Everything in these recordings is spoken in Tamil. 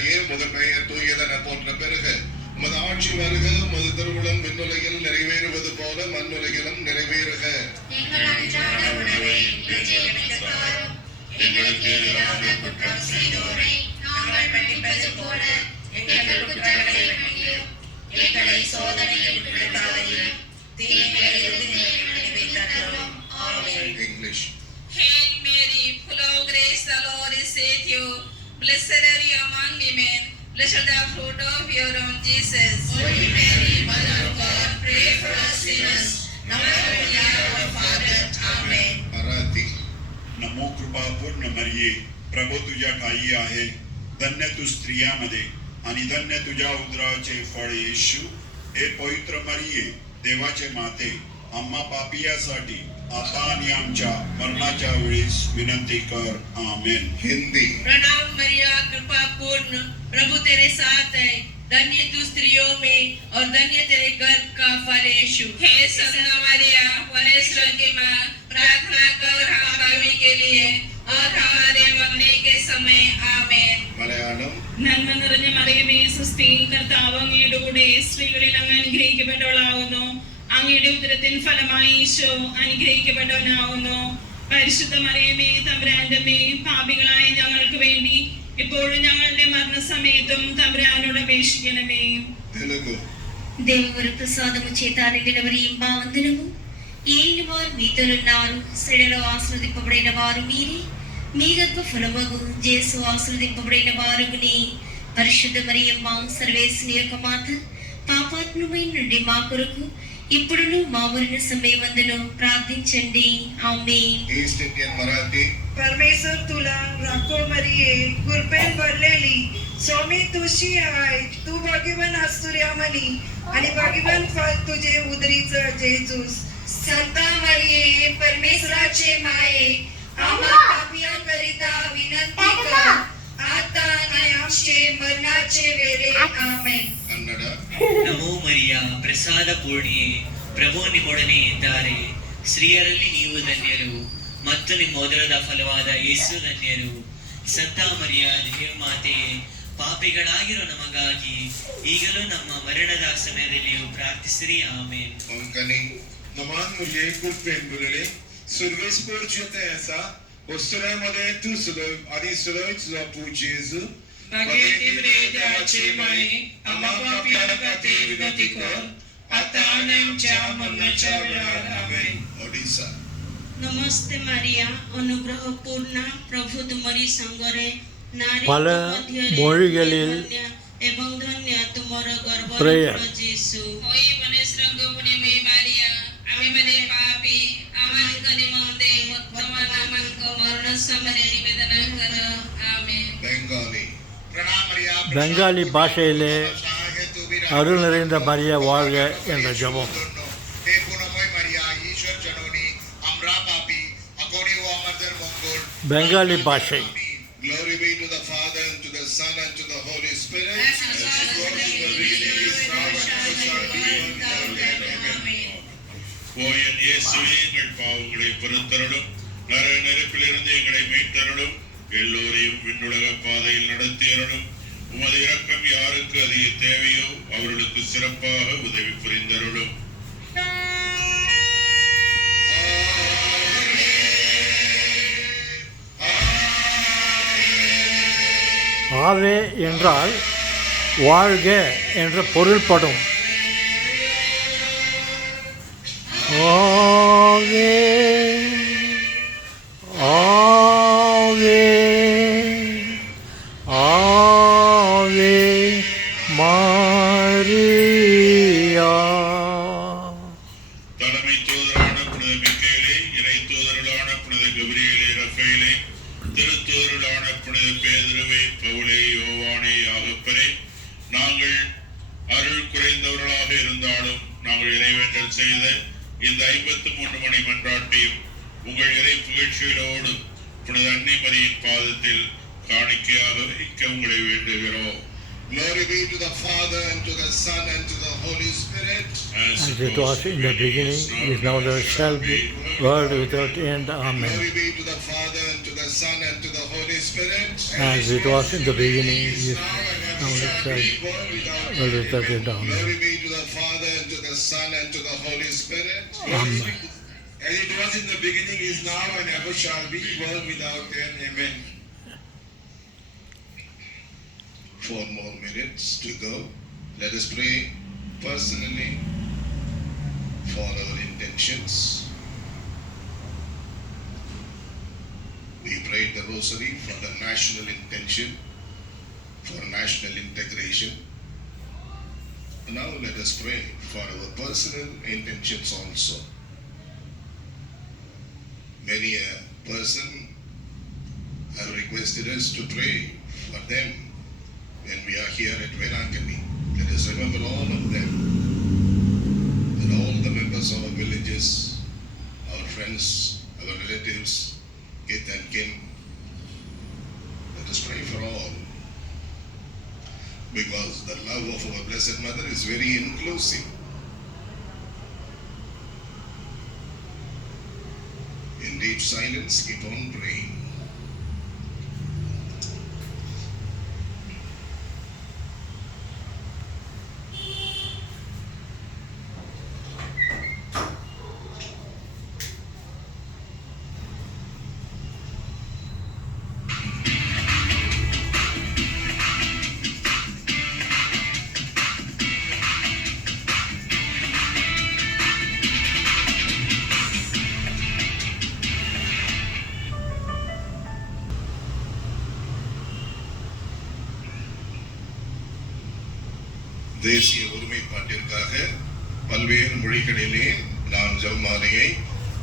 தந்தையே, முதல் பெயர் தூயதென போற்ற பெருக. உமது ஆட்சி வருக. உமது திருவுளம் விண்ணுலகில் நிறைவேறுவது போல மண்ணுலகிலும் நிறைவேறுக. எங்கள் அன்றாட உணவை இன்று எங்களுக்கு தாரும். எங்களுக்கு எதிராக குற்றம் செய்தோரை நாங்கள் மன்னிப்பது போல எங்கள் குற்றங்களை மன்னியும். எங்களை சோதனையில் விழுத்தாதையும், தீமையிலிருந்து எங்களை விடுவித்தருளும். ஆமென். English. Hail Mary, full of grace, the Lord is with you. Blessed are you among women. Blessed the fruit of your womb, Jesus. Holy Mary, Mother of God, pray for us sinners, now and at the hour of our death. Amen. Marathi. नमो कृपा पूर्ण मरिये, प्रभू तुझ्या ठाई आहे. धन्य तू स्त्रियांमध्ये आणि धन्य तुझ्या उदराचे फळ येशू. हे पवित्र मरिये, देवाचे माते, आम्हा पापियासाठी आता आणि आमच्या मरणाच्या वेळेस विनंती कर. आमेन. Hindi. प्रणाम मरिया, कृपा पूर्ण, प्रभु तेरे साथ है. धन्य तू स्त्रियों में और धन्य तेरे गर्भ का फल यीशु. हे संत मरिया, परमेश्वर की माँ, प्रार्थना कर हम पापी के लिए और हमारे मरने के समय. आमेन. Malayalam. നന്മ നിറഞ്ഞ മറിയമേ സ്വസ്തി, കർത്താവ് അങ്ങയുടെ കൂടെ സ്ത്രീകളിൽ അങ്ങ് അനുഗ്രഹിക്കപ്പെട്ടവളാകുന്നു. അങ്ങയുടെ ഉദരത്തിൻ ഫലമായി ഈശോ അനുഗ്രഹിക്കപ്പെട്ടവനാകുന്നു. പരിശുദ്ധ മറിയമേ തമ്പുരാന്റെ അമ്മേ, പാപികളായ ഞങ്ങൾക്ക് വേണ്ടി ഇപ്പോഴും ഞങ്ങളുടെ മരണസമയത്തും തമ്പുരാനോട് അപേക്ഷിക്കണമേ. Telugu. దేవుని ప్రసాదము చేత నిండినవరి వందనము. ఏలిన వారు మీతోనున్నారు. స్త్రీలలో ఆశీర్వదింపబడిన వారు మీరే. మీ గర్భ ఫలమగు యేసు ఆశీర్వదింపబడిన వారుని. పరిశుద్ధ మరియమ్మ, సర్వేశ్వరుని యొక్క మాత, పాపాత్ములమైన నుండి మా కొరకు ఇప్పుడును మా మరణ సమయమందును ప్రార్థించండి. ఆమేన్. East Indian Marathi. परमेश्वर तुला राखो मरिये, कृपेन भरलेली, स्वामी तुझी आहे. तू भाग्यवान असुर्या मनी आणि भाग्यवान फळ तुझे उदरीचं जेजूस. संता मरिये, परमेश्वराचे माये, आम्हा पापियांकरिता विनंती कर, आता आणि आमचे मरणाचे वेळे. आमेन. Kannada. ನಮೋ ಮರಿಯ, ಪ್ರಸಾದ ಪೂರ್ಣಿಯೇ, ಪ್ರಭು ನಿಮ್ಮೊಡನೆ ಇದ್ದಾರೆ. ಸ್ತ್ರೀಯರಲ್ಲಿ ನೀವು ಧನ್ಯರು ಮತ್ತು ನಿಮ್ಮ ಉದರದ ಫಲವಾದ ಯೇಸು ಧನ್ಯರು. ಸಂತ ಮರಿಯ ದೇವಮಾತೆಯೇ, ಪಾಪಿಗಳಾಗಿರೋ ನಮಗಾಗಿ ಈಗಲೂ ನಮ್ಮ ಮರಣದ ಸಮಯದಲ್ಲಿಯೂ ಪ್ರಾರ್ಥಿಸಿರಿ. ಆಮೇನ್. Konkani. Naman muli kurpenbulele, survespurjete esa, ostraमध्ये तू सुलभ आणि सुलभ तुझा पूज येशू. Bageti vredaचे माये, आम्हा पापियांकरिता विनंती कर, आता आणि आमच्या मरणाच्या वेळेला. आमेन. Odisha. नमस्ते मारिया, अनुग्रह पूर्ण, प्रभु तुम्हारी संगरे, नारी பல மொழிகளில் एवं धन्य तुम्हारा गर्भ prayer. यीशु. Hoy manestra gopune me Maria, ame mane papi, aman kane mande, uttama naman ko marna samare nivedana karo. Amen. Bengali. Bengali பாஷையிலே அருள் நிறைந்த மரியா வாழ்க என்ற ஜெபம். பெங்காலி பாஷை. Glory be to the Father and to the Son and to the Holy Spirit. As it was in the beginning, is now and ever shall be, world without end. Amen. ஓயன் இயேசுவே, எங்கள் பாவங்களை பொறுத்தருளும், நரக நெருப்பிலிருந்து எங்களை மீட்டருளும், எல்லோரையும் விண்ணுலக பாதையில் நடத்தியருளும். உமது இரக்கம் யாருக்கு அதிக தேவையோ அவர்களுக்கு சிறப்பாக உதவி புரிந்தருளும். ஆவே என்றால் வாழ்க என்ற பொருள்படும். ஆவே ஆவே ஆவே மாரியா. தலைமை தூதரான புனித மிக்கேலே, இறை தூதர்களான புனித கபிரியேலே, ரஃபேலே, திருத்தூதர்களான புனித பேதுருவே, பவுலே, யோவானே, யாகப்பரே, நாங்கள் அருள் குறைந்தவர்களாக இருந்தாலும் நாங்கள் இறைவேண்டல் செய்த இந்த 53 மணி மன்றாட்டையும் உங்கள் இறை புகழ்ச்சிகளோடு புனித அன்னை மரியின் பாதத்தில் காணிக்கையாக வைக்க உங்களை வேண்டுகிறோம். Glory be to the Father and to the Son and to the Holy Spirit. As it was in the beginning, is now, there shall be, world without end. Amen. Glory be to the Father and to the Son, and to the Holy Spirit. As it was in the beginning, is Now and now ever it shall shall be, world without will end. be perfect. Glory Amen. be to the Father, and to the Son, and to the Holy Spirit. Amen. As it was in the beginning, is now, and ever shall be, world without end. Amen. 4 more minutes to go. Let us pray personally for our intentions. We prayed the rosary for the national intention, for national integration. Now let us pray for our personal intentions also. Many a person have requested us to pray for them when we are here at Verakani. Let us remember all of them and all the members of our villages, our friends, our relatives, kith and kin. Let us pray for all, because the love of our Blessed Mother is very inclusive. In deep silence, keep on praying. தேசிய ஒருமைப்பாட்டிற்காக பல்வேறு மொழிகளிலே நாம் ஜெபமாலையை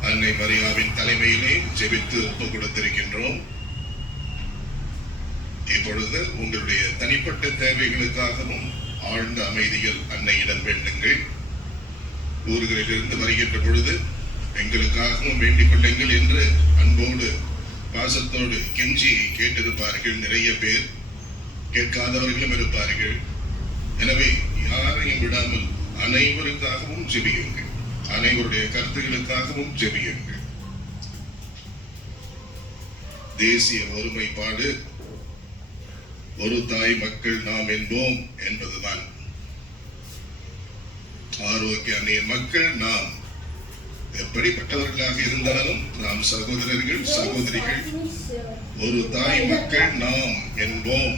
அன்னை மரியாவின் தலைமையிலே ஜெபித்து ஒப்பு கொடுத்திருக்கின்றோம். இப்பொழுது உங்களுடைய தனிப்பட்ட தேவைகளுக்காகவும் ஆழ்ந்த அமைதியில் அன்னையிடம் வேண்டுங்கள். ஊர்களிலிருந்து வருகின்ற பொழுது எங்களுக்காகவும் வேண்டிக் கொள்ளுங்கள் என்று அன்போடு பாசத்தோடு கெஞ்சி கேட்டிருப்பார்கள். நிறைய பேர் கேட்காதவர்களும் இருப்பார்கள். எனவே யாரையும் விடாமல் அனைவருக்காகவும் ஜெபியுங்கள், அனைவருடைய கருத்துகளுக்காகவும் ஜெபியுங்கள். தேசிய ஒருமைப்பாடு, ஒரு தாய் மக்கள் நாம் என்போம் என்பதுதான். ஆரோக்கிய அன்னையின் மக்கள் நாம். எப்படிப்பட்டவர்களாக இருந்தாலும் நாம் சகோதரர்கள், சகோதரிகள். ஒரு தாய் மக்கள் நாம் என்போம்.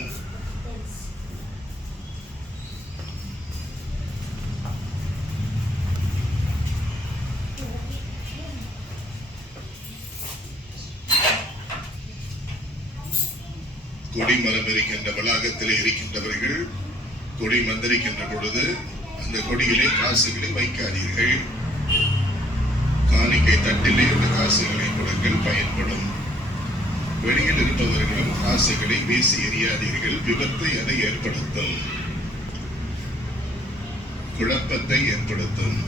கொடிமரம் இருக்கின்ற வளாகத்திலே இருக்கின்றவர்கள் கொடி மந்திரிக்கின்ற பொழுது அந்த கொடியிலே காசுகளை வைக்காதீர்கள். காணிக்கை தட்டிலே அந்த காசுகளை கொடுங்கள், பயன்படும். வெளியில் இருப்பவர்களும் காசுகளை வீசி எறியாதீர்கள். விபத்தை அதை ஏற்படுத்தும், குழப்பத்தை ஏற்படுத்தும்.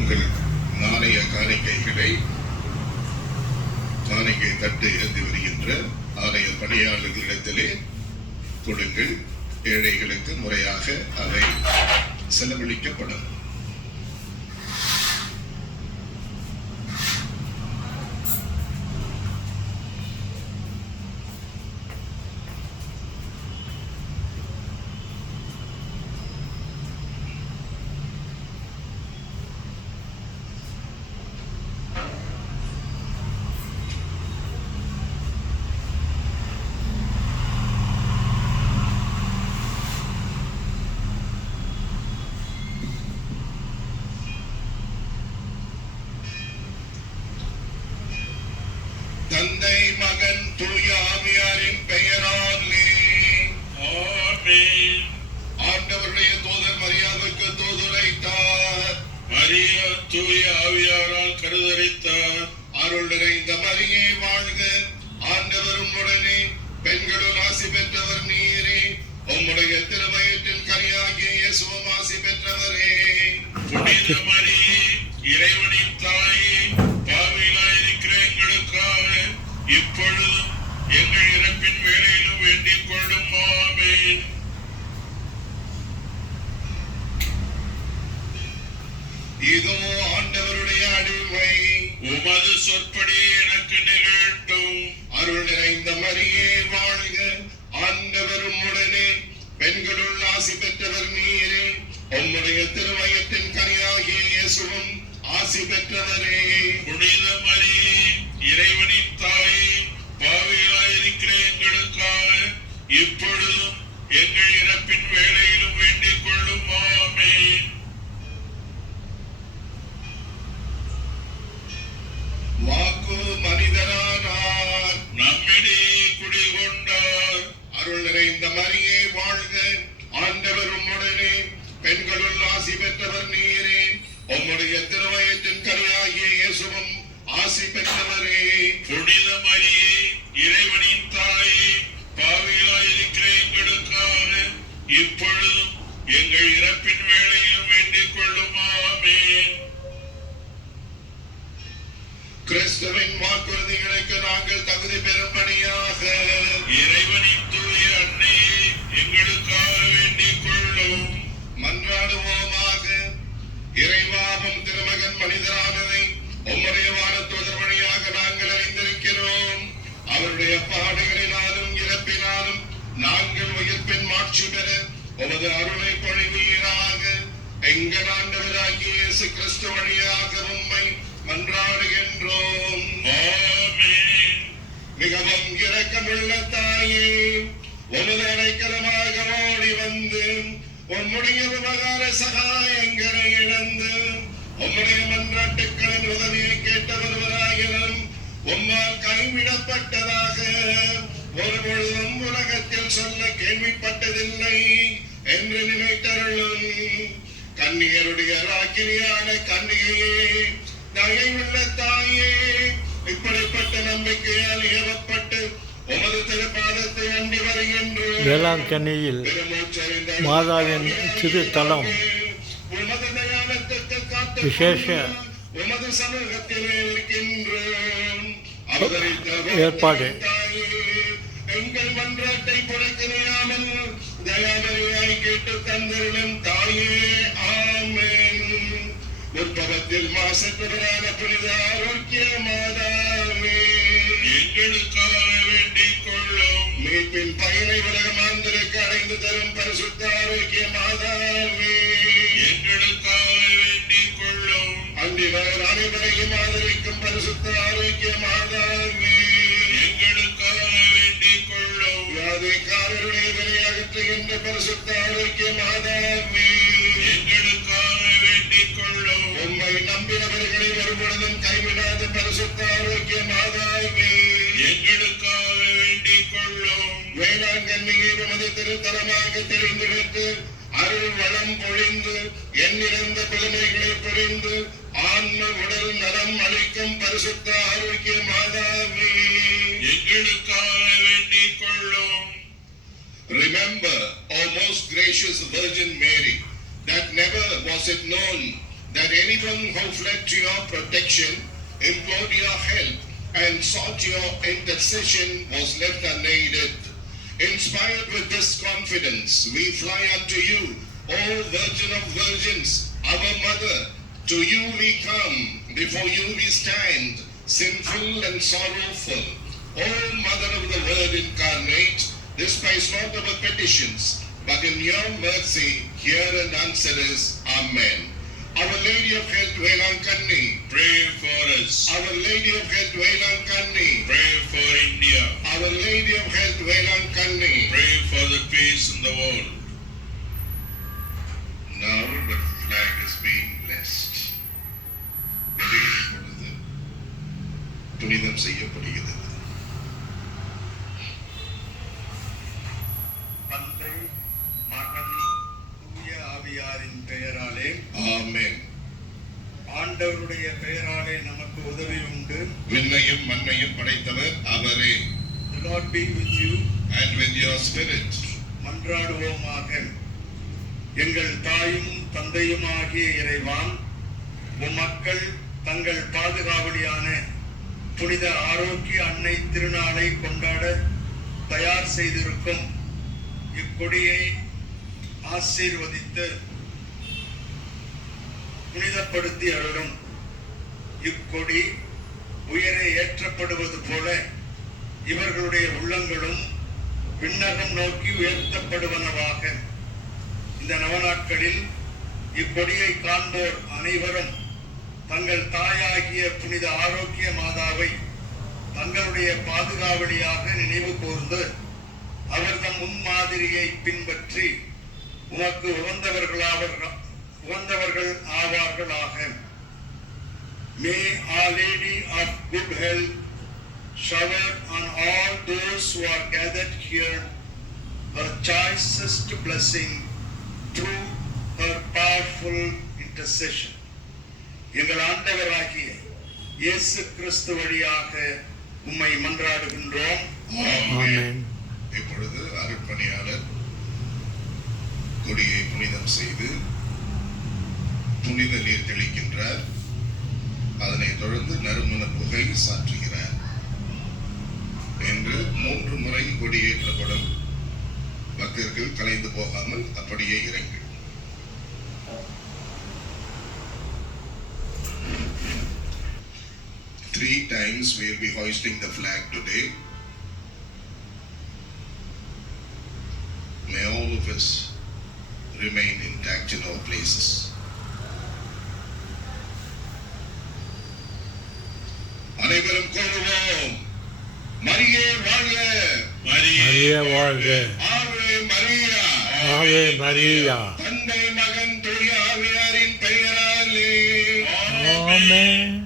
உங்கள் நாணய காணிக்கைகளை காணிக்கை தட்டு இருந்து வருகின்ற ஆலய பணியாளர்களிடத்திலே கொடுங்கள். ஏழைகளுக்கு முறையாக அவை செலவழிக்கப்படும். தந்தை, மகன், தூய ஆவியாரின் பெயராலே ஆமென். ஆண்டவருடைய தூதர் மரியாவுக்கு தூதுரைத்தார். மரியா தூய ஆவியாரால் கருதரித்தார். அருள் நிறைந்த மரியே வாழ்க, ஆண்டவர் உம்முடனே, பெண்களுள் ஆசி பெற்றவர் நீரே. உம்முடைய திருவயிற்றின் கனியாகிய இயேசுவும் ஆசி பெற்றவரே. புனித மரியே, இறைவனின் தாயே, பாவிகளாயிருக்கிற எங்களுக்காக இப்பொழுதும் எங்கள் இறப்பின் வேளையிலும் வேண்டிக் கொள்ளும். ஆமென். இதோ ஆண்டவருடைய அடிமை, உமது சொற்படி எனக்கு நிகழ். அருள் நிறைந்த மரியே வாழ்க, ஆண்டவர் உம்முடனே, பெண்களுள் ஆசி பெற்றவர் நீரே, உம்முடைய திருவயத்தின் கனியாகிய இயேசுவும் ஆசி பெற்றவரே. புனித மரியே, இறைவனின் தாயே, பாவிகளாயிருக்கிற எங்களுக்காக இப்பொழுதும் எங்கள் இறப்பின் வேளையிலும் வேண்டிக் கொள்ளும். ஆமென். வாக்கு மனிதரானார், நம்மிடையே குடிகொண்டார். அருள் நிறைந்த மரியே வாழ்க, ஆண்டவர் உம்முடனே, பெண்களுள் ஆசி பெற்றவர் நீரே, உம்முடைய திருவயத்தின் கனியாகிய இயேசுவும் ஆசி பெற்றவரே. புனித மரியே, இறைவனின் தாயே, பாவிகளாயிருக்கிற எங்களுக்காக இப்பொழுதும் எங்கள் இறப்பின் வேளையிலும் வேண்டிக் கொள்ளும். ஆமென். கிறிஸ்துவின் வாக்குறுதிகளுக்கு நாங்கள் தகுதி பெறும்படியாக இறைவனின் தூய அன்னையே, எங்களுக்காக வேண்டிக் கொள்ளும். மன்றாடுவோமாக. இறைவாவும் திருமகன் மனிதரானதை உம்முடைய வானதூதர் வழியாக நாங்கள் அறிந்திருக்கிறோம். அவருடைய பாடுகளினாலும் இறப்பினாலும் நாங்கள் உயிர்ப்பின் மாட்சி பெற உமது அருளை பொழிவீராக. எங்கள் ஆண்டவராகிய இயேசு கிறிஸ்து வழியாக உம்மை மன்றாடுகின்றோம். ஆமென். மிகவும் இரக்கமுள்ள தாயே, உமது அடைக்கலமாக ஓடி வந்து உம்முடைய உபகார சகாயங்களை இழந்து உம்முடைய மன்றாட்டுக்களின் உதவியை கேட்டவராயினும் உம்மால் கைவிடப்பட்டதாக ஒரு பொழுதும் உலகத்தில் சொல்ல கேள்விப்பட்டதில்லை என்று நினைத்தருளும். கன்னியருடைய ராக்கினியான கன்னிகையே, தயவுள்ள தாயே, இப்படிப்பட்ட நம்பிக்கையால் ஏவப்பட்டு உமது திருப்பாதத்தை அண்டி வருகின்றோம். வேளாங்கண்ணியில் மாதாவின் திருத்தலம் உமது தயானத்துக்கு காத்து விசேஷ உமது சமூகத்திலே இருக்கின்றோம். ஏற்பாடு. தாயே, எங்கள் மன்றாட்டை புறக்கணியாமல் தயாமரியாய் கேட்டு தந்தருளும் தாயே. ஆமென். உற்பவத்தில் மாசற்றவரான புனித ஆரோக்கிய மாதாவே, எங்களுக்காக வேண்டிக் கொள்ளும். மீட்பின் பயனை உலகமாந்தருக்கு அடைந்து தரும் பரிசுத்த ஆரோக்கிய மாதாவே, எங்களுக்காக வேண்டிக் கொள்ளும். அன்றினர் அனைவரையும் ஆதரிக்கும் பரிசுத்த ஆரோக்கிய மாதாவே, எங்களுக்காக வேண்டிக் கொள்ளும். வியாதிக்காரருடைய விலை அகற்றுகின்ற பரிசுத்த ஆரோக்கிய மாதாவே, எங்களுக்காக வேண்டிக் கொள்ளும். உம்மை நம்பினவர்களை ஒருபொழுதும் கைவிடாத பரிசுத்த ஆரோக்கிய மாதாவே, எங்களுக்காக வேண்டிக் கொள்ளும். வேளாங்கண்ணியை உமது திருத்தலமாக தெரிந்தெடுத்து அருள் வளம் பொழிந்து எண்ணிறந்த புதுமைகளை புரிந்து ஆன்ம உடல் நலம் அளிக்கும் பரிசுத்த ஆரோக்கிய மாதாவே, எங்களுக்காக வேண்டிக் கொள்ளும். Remember, O most gracious Virgin Mary, that never was it known that anyone who fled to your protection, implored your help, and sought your intercession was left unaided. Inspired with this confidence, we fly unto you, O Virgin of Virgins, our Mother. To you we come, before you we stand, sinful and sorrowful. O Mother of the Word incarnate, despise not our petitions, but in your mercy hear and answer us. Amen. Our Lady of Health, Velankanni, Pray for us. Our Lady of Health, Velankanni, Pray for India. Our Lady of Health, Velankanni. Pray for the peace in the world. Now the flag is being blessed. இப்பொழுது புனிதம் செய்யப்படுகிறது. தந்தை, மகன், தூய ஆவியாரின் பெயராலே ஆமென். ஆண்டவருடைய பெயராலே நமக்கு உதவி உண்டு. விண்ணையும் மண்ணையும் படைத்தவர் அவரே. The Lord be with you. And with your spirit. மன்றாடுவோமாக. எங்கள் தாயும் தந்தையுமாகிய இறைவான், உம் மக்கள் தங்கள் பாதுகாவலியான புனித ஆரோக்கிய அன்னை திருநாளை கொண்டாட தயார் செய்திருக்கும் இக்கொடியை ஆசீர்வதித்து புனிதப்படுத்தி அருளும். இக்கொடி உயரே ஏற்றப்படுவது போல இவர்களுடைய உள்ளங்களும் விண்ணகம் நோக்கி உயர்த்தப்படுவனவாக. இந்த நவநாட்களில் இக்கொடியை காண்போர் அனைவரும் தங்கள் தாயாகிய புனித ஆரோக்கிய மாதாவை தங்களுடைய பாதுகாவலியாக நினைவு கூர்ந்து அவர்தம் முன்மாதிரியை பின்பற்றி உமக்கு உகந்தவர்கள் ஆவார்களாக. May Our Lady of Good Health shower on all those who are gathered here her choicest blessing through her powerful intercession. எங்கள் ஆண்டவராகிய இயேசு கிறிஸ்து வழியாக உம்மை மன்றாடுகின்றோம். ஆமென். இப்பொழுது அருட்பணியாளர் கொடியை புனிதம் செய்து புனித நீர் தெளிக்கின்றார். அதனைத் தொடர்ந்து நறுமண புகை சாற்றுகிறார். என்று 3 முறை கொடியேற்றப்படும். பக்தர்கள் கலைந்து போகாமல் அப்படியே இறங்கு. Three times we will be hoisting the flag today. May all of us remain intact in our places. அனைவரும் கூறுவோம், மரியே வாழ்க, மரியே வாழ்க, ஆவே மரியா, ஆவே மரியா. தந்தை மகன் தூய ஆவியாரின் பெயராலே ஆமென்.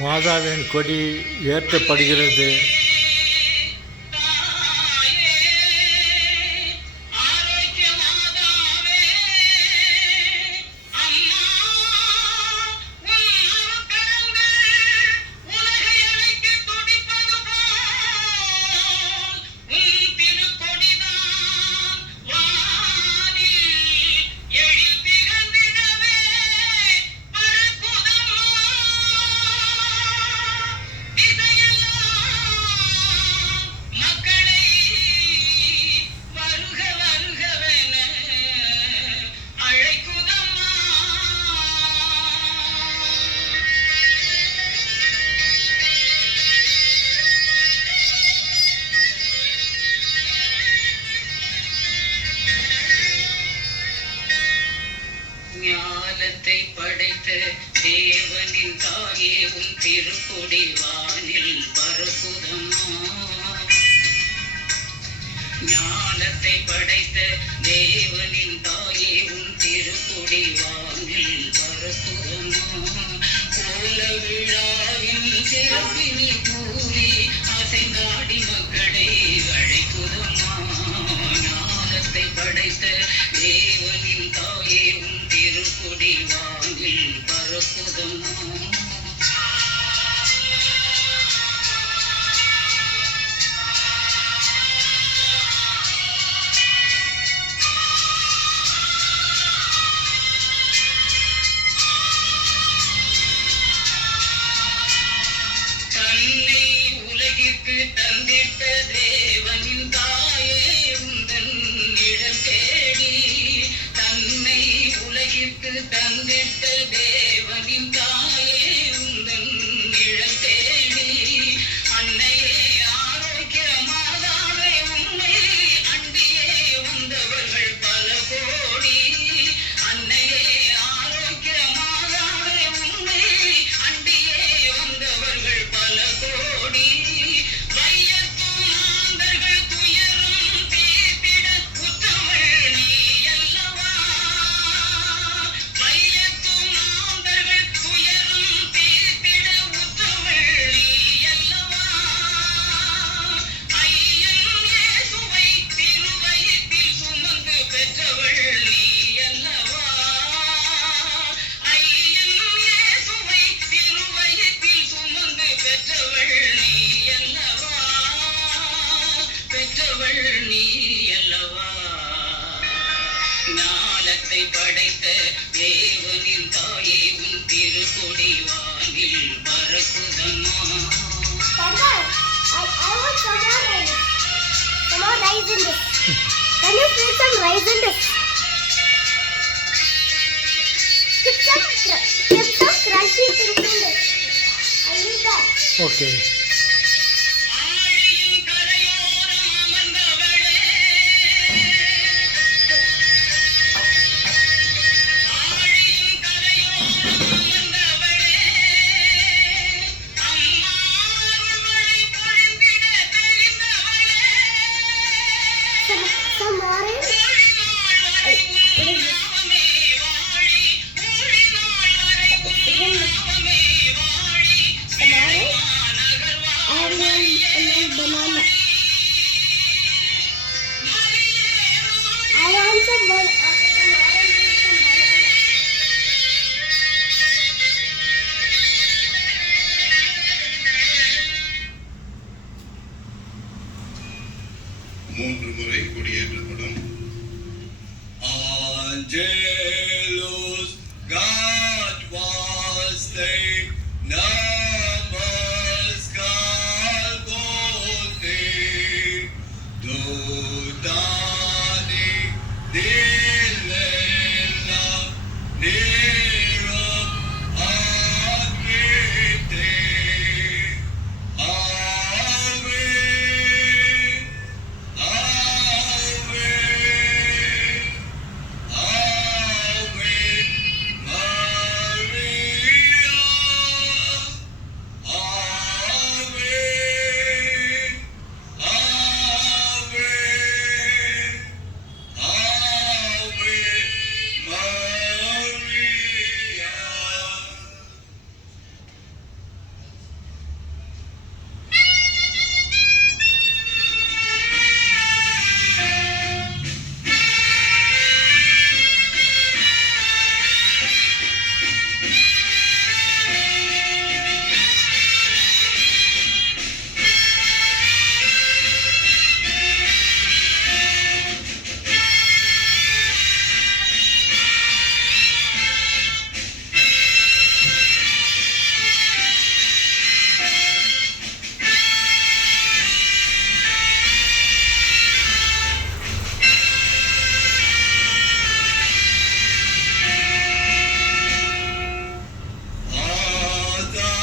மாதாவின் கொடி ஏற்றப்படுகிறது. ஞானத்தை படைத்த தேவனின் தாயே உன் திருக்கொடி வானில் பரப்புதம்மா. ஞானத்தை படைத்த தேவனின் தாயே உன் திருக்கொடி வானில் பரப்புதம்மா. கோல விழாவின் சிறப்பினை கூறி அசைந்தாடி மக்களை அழைக்குதம்மா. ஞானத்தை படைத்த தேவனின் தாயே உன் திருக்கொடி வானில் பரப்புதம்மா. தன்னை உலகிற்கு தந்திட்ட தேவனின் தாயே உந்தன் நிழல் தேடி. தன்னை உலகிற்கு தந்திட்ட தேவனின் தாயே உந்தன் நிழல் தேடி. அன்னையே ஆரோக்கிய மாதாவே உன்னை அண்டியே வந்தவர்கள் பல கோடி. அன்னையே ஆரோக்கிய மாதாவே உன்னை அண்டியே வந்தவர்கள் பல கோடி. வையத்தும் மாந்தர்கள் துயரும் தீர்த்திட உற்றவள் நீ அல்லவா. வையத்தும் மாந்தர்கள் துயரும் தீர்த்திட உற்றவள் நீ அல்லவா. ஐயன் இயேசுவை திருவயிற்றில் சுமந்து பெற்றவள் நீ அல்லவா. ஐயன் இயேசுவை திருவயிற்றில் சுமந்து பெற்றவள் நீ அல்லவா. பெற்றவள் நீ அல்லவா. ஞானத்தை படைத்த தேவனின் தாயே உன் திரு rice in this? Can you put some rice in this? Keep some crunchy things in this. I need that. Okay. Some orange. And banana. I want some orange with some banana. மூன்று முறை கொடியேற்றப்படும். Angelus Gatvaste Namaskar Bote Dodani Dilela Niram Akite Ave Ave Ave Maria Ave Ave Ave Maria.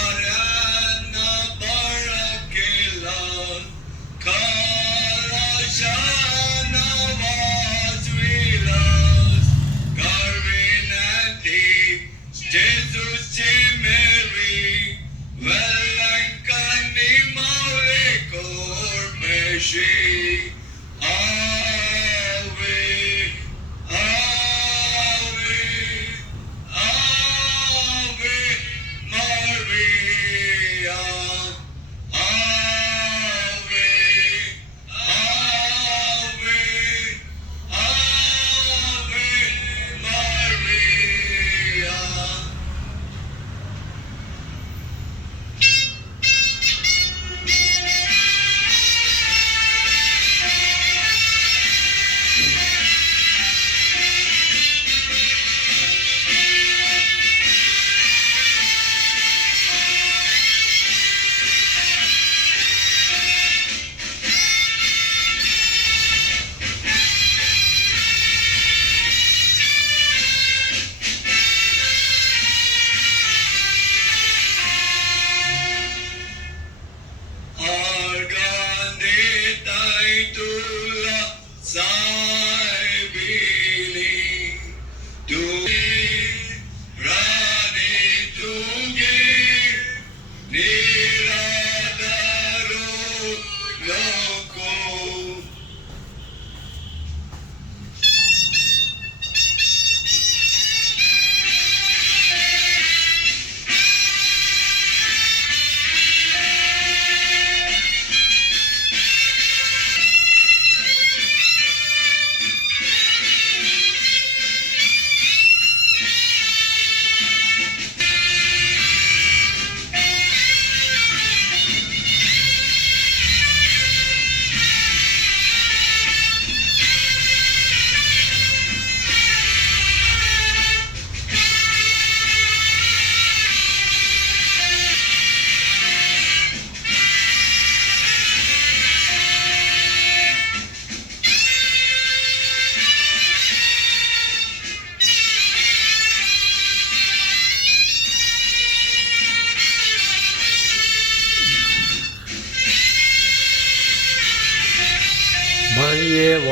Adarana Barakela Karashana Vasvilas Karvinati Jesus Chimeri Velankani Maulekor Meshi Ave Ave Ave Maria Ave Ave Ave Maria.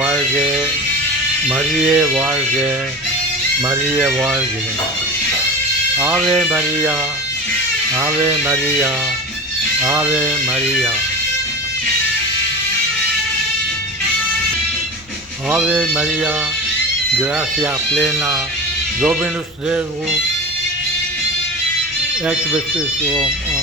வாழ்க, மரியே வாழ்க, மரியே வாழ்க. ஆவே மரியா, ஆவே மரியா, ஆவே Maria. Ave Maria, gracia plena, Dominus Tecum, et benedictum